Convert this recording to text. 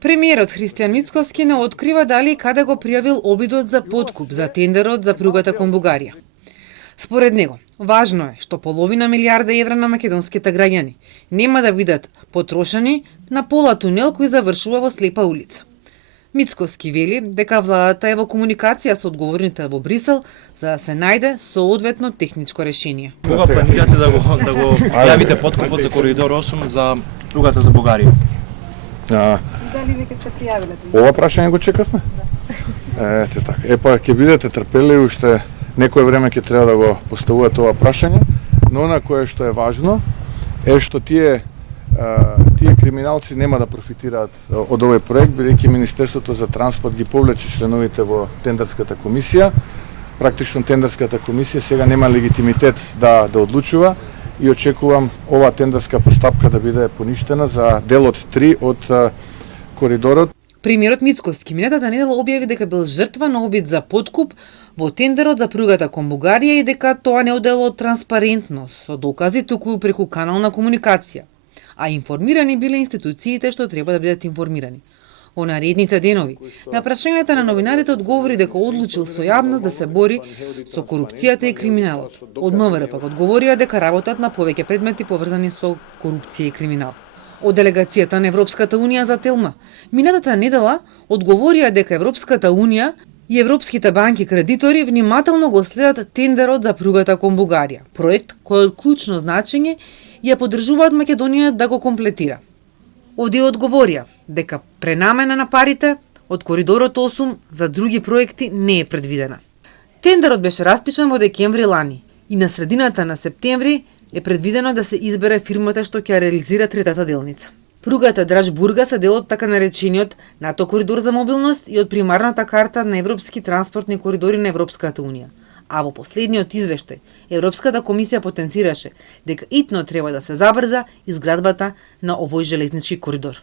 Премиерот Христијан Мицковски не открива дали и каде го пријавил обидот за подкуп за тендерот за пругата кон Бугарија. Според него, важно е што половина милиарда евра на македонските граѓани нема да бидат потрошени на пола тунел кој завршува во слепа улица. Мицковски вели дека владата е во комуникација со одговорните во Брисел за да се најде соодветно техничко решение. Кога планирате да го јавите подкупот за коридор 8 за пругата за Бугарија? Дали веќе сте пријавиле? Ова прашање го чекавме? Ете така. Ќе бидете трпеливи, уште некое време ќе треба да го поставувате ова прашање, но на кое што е важно е што тие криминалци нема да профитираат од овој проект, бидејќи Министерството за транспорт ги повлече членовите во тендерската комисија. Практично тендерската комисија сега нема легитимитет да одлучува и очекувам ова тендерска постапка да биде поништена за делот 3 од коридорот. Премиерот Мицковски минатата недела објави дека бил жртва на обид за подкуп во тендерот за пругата кон Бугарија и дека тоа не одело од транспарентност со докази, туку преку канал на комуникација. А информирани биле институциите што треба да бидат информирани. Во наредните денови, на прашањата на новинарите одговори дека одлучил со јавност да се бори со корупцијата и криминалот. Од МВР пак одговорија дека работат на повеќе предмети поврзани со корупција и криминал. Од делегацијата на Европската Унија за Телма, минатата недела одговорија дека Европската Унија и европските банки кредитори внимателно го следат тендерот за пругата кон Бугарија, проект кој од клучно значење ја поддржуваат Македонија да го комплетира. Оди одговорија дека пренамена на парите од коридорот 8 за други проекти не е предвидена. Тендерот беше распишан во декември лани и на средината на септември е предвидено да се избере фирмата што ќе реализира третата делница. Пругата Драж-Бургас е дел од така наречениот НАТО коридор за мобилност и од примарната карта на европски транспортни коридори на Европската Унија. А во последниот извештај, Европската комисија потенцираше дека итно треба да се забрза изградбата на овој железнички коридор.